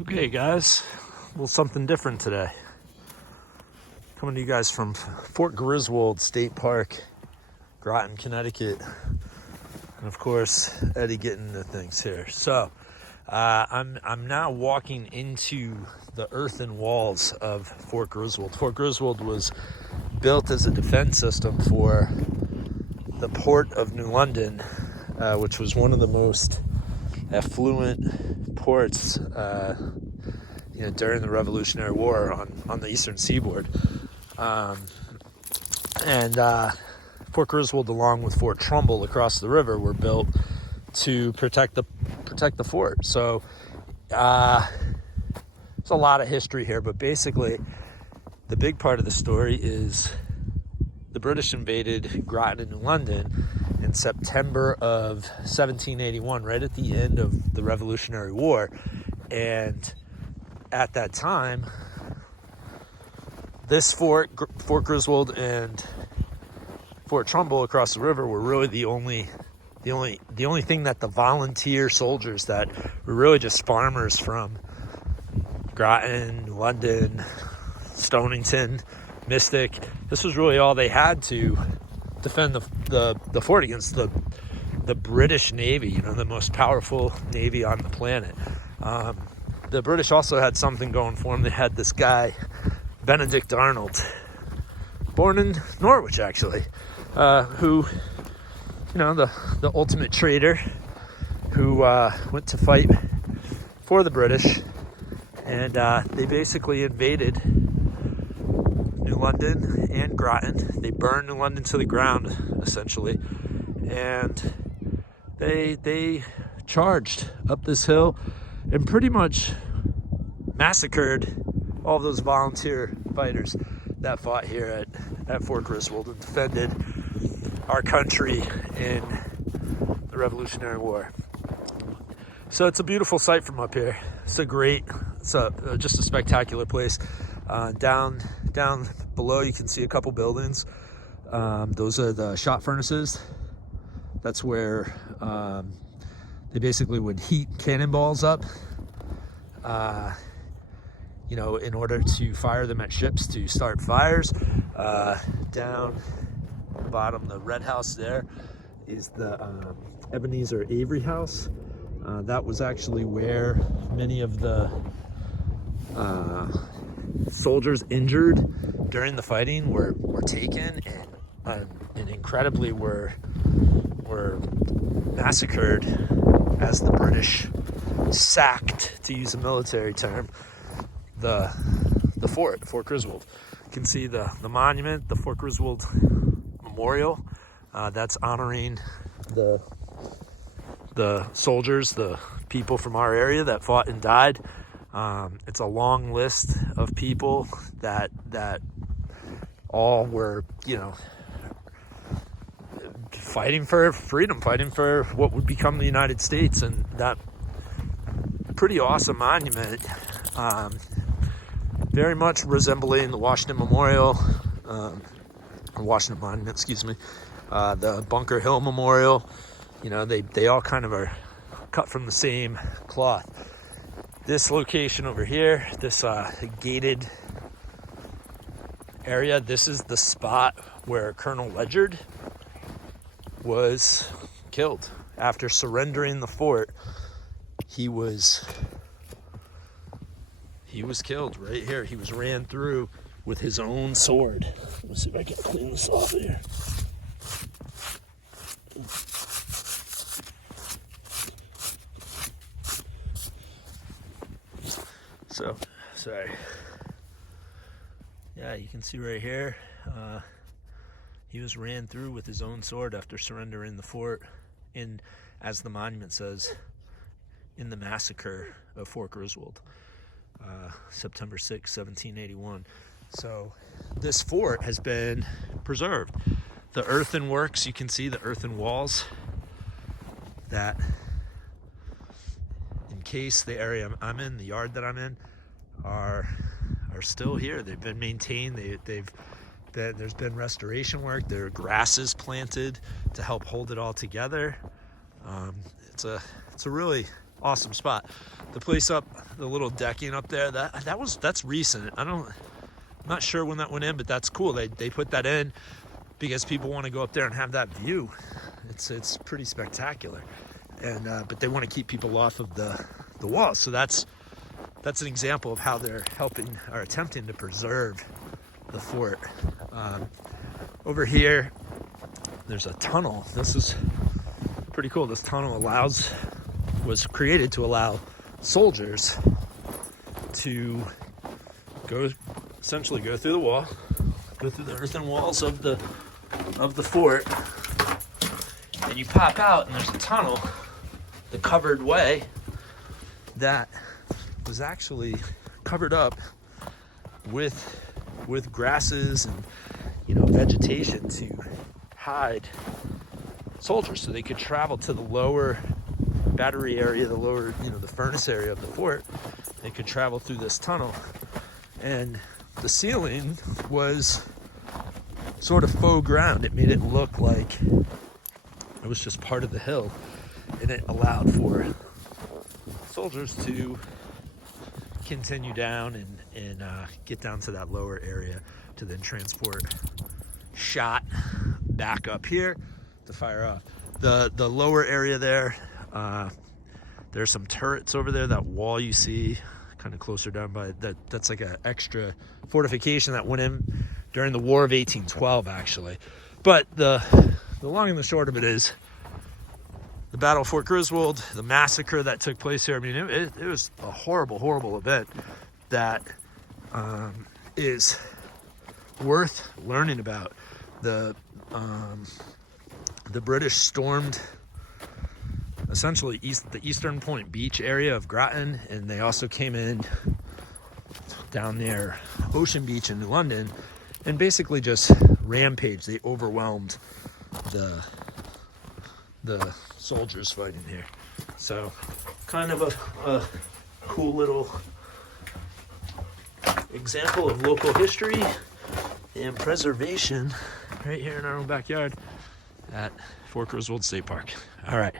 Okay, guys, a little something different today. Coming to you guys from Fort Griswold State Park, Groton, Connecticut, and of course Eddie getting into things here. So I'm now walking into the earthen walls of Fort Griswold. Fort Griswold was built as a defense system for the port of New London, which was one of the most affluent ports during the Revolutionary War on the eastern seaboard. Fort Griswold, along with Fort Trumbull across the river, were built to protect the fort. So there's a lot of history here, but basically the big part of the story is the British invaded Groton and New London in September of 1781, right at the end of the Revolutionary War. And at that time, this Fort Griswold and Fort Trumbull across the river were really the only thing that the volunteer soldiers that were really just farmers from Groton, London, Stonington, Mystic. This was really all they had to defend the fort against the British Navy, the most powerful navy on the planet. The British also had something going for them. They had this guy, Benedict Arnold, born in Norwich, actually, who, the ultimate traitor, who went to fight for the British, and they basically invaded New London and Groton. They burned New London to the ground, essentially, and they charged up this hill and pretty much massacred all those volunteer fighters that fought here at Fort Griswold and defended our country in the Revolutionary War. So it's a beautiful sight from up here. It's just a spectacular place. Down below, you can see a couple buildings. Those are the shot furnaces. That's where they basically would heat cannonballs up, in order to fire them at ships to start fires. Down the bottom, the red house there is the Ebenezer Avery House. That was actually where many of the soldiers injured during the fighting were taken and incredibly were massacred as the British sacked, to use a military term, the Fort Griswold. You can see the monument, the Fort Griswold Memorial. That's honoring the soldiers, the people from our area that fought and died. It's a long list of people that all were, fighting for freedom, fighting for what would become the United States. And that pretty awesome monument, very much resembling the Washington Memorial, Washington Monument, the Bunker Hill Memorial. They all kind of are cut from the same cloth. This location over here, this gated area, this is the spot where Colonel Ledyard was killed. After surrendering the fort, he was killed right here. He was ran through with his own sword. Let's see if I can clean this off here. So, sorry. Yeah, you can see right here, he was ran through with his own sword after surrendering the fort, as the monument says, in the massacre of Fort Griswold, September 6, 1781. So this fort has been preserved. The earthenworks, you can see the earthen walls that encase the area I'm in, the yard that I'm in, are still here. They've been maintained. There's been restoration work. There are grasses planted to help hold it all together. It's a really awesome spot. The place up, the little decking up there, that's recent. I'm not sure when that went in, but that's cool. They put that in because people want to go up there and have that view. It's pretty spectacular, and but they want to keep people off of the walls. So that's an example of how they're helping or attempting to preserve the fort. Over here, there's a tunnel. This is pretty cool. This tunnel was created to allow soldiers to essentially go through the wall, go through the earthen walls of the fort, and you pop out and there's a tunnel, the covered way that was actually covered up with grasses and vegetation to hide soldiers, so they could travel to the lower battery area, the lower, the furnace area of the fort. They could travel through this tunnel, and the ceiling was sort of faux ground. It made it look like it was just part of the hill, and it allowed for soldiers to continue down and get down to that lower area to then transport shot back up here to fire off. The lower area there, there's some turrets over there. That wall you see kind of closer down by that's like an extra fortification that went in during the War of 1812, actually. But the long and the short of it is, the Battle of Fort Griswold, the massacre that took place here, I mean, it was a horrible event that is worth learning about. The British stormed essentially the Eastern Point Beach area of Groton, and they also came in down near Ocean Beach in London and basically just rampaged. They overwhelmed the soldiers fighting here. So kind of a cool little example of local history and preservation right here in our own backyard at Fort Griswold State Park. All right.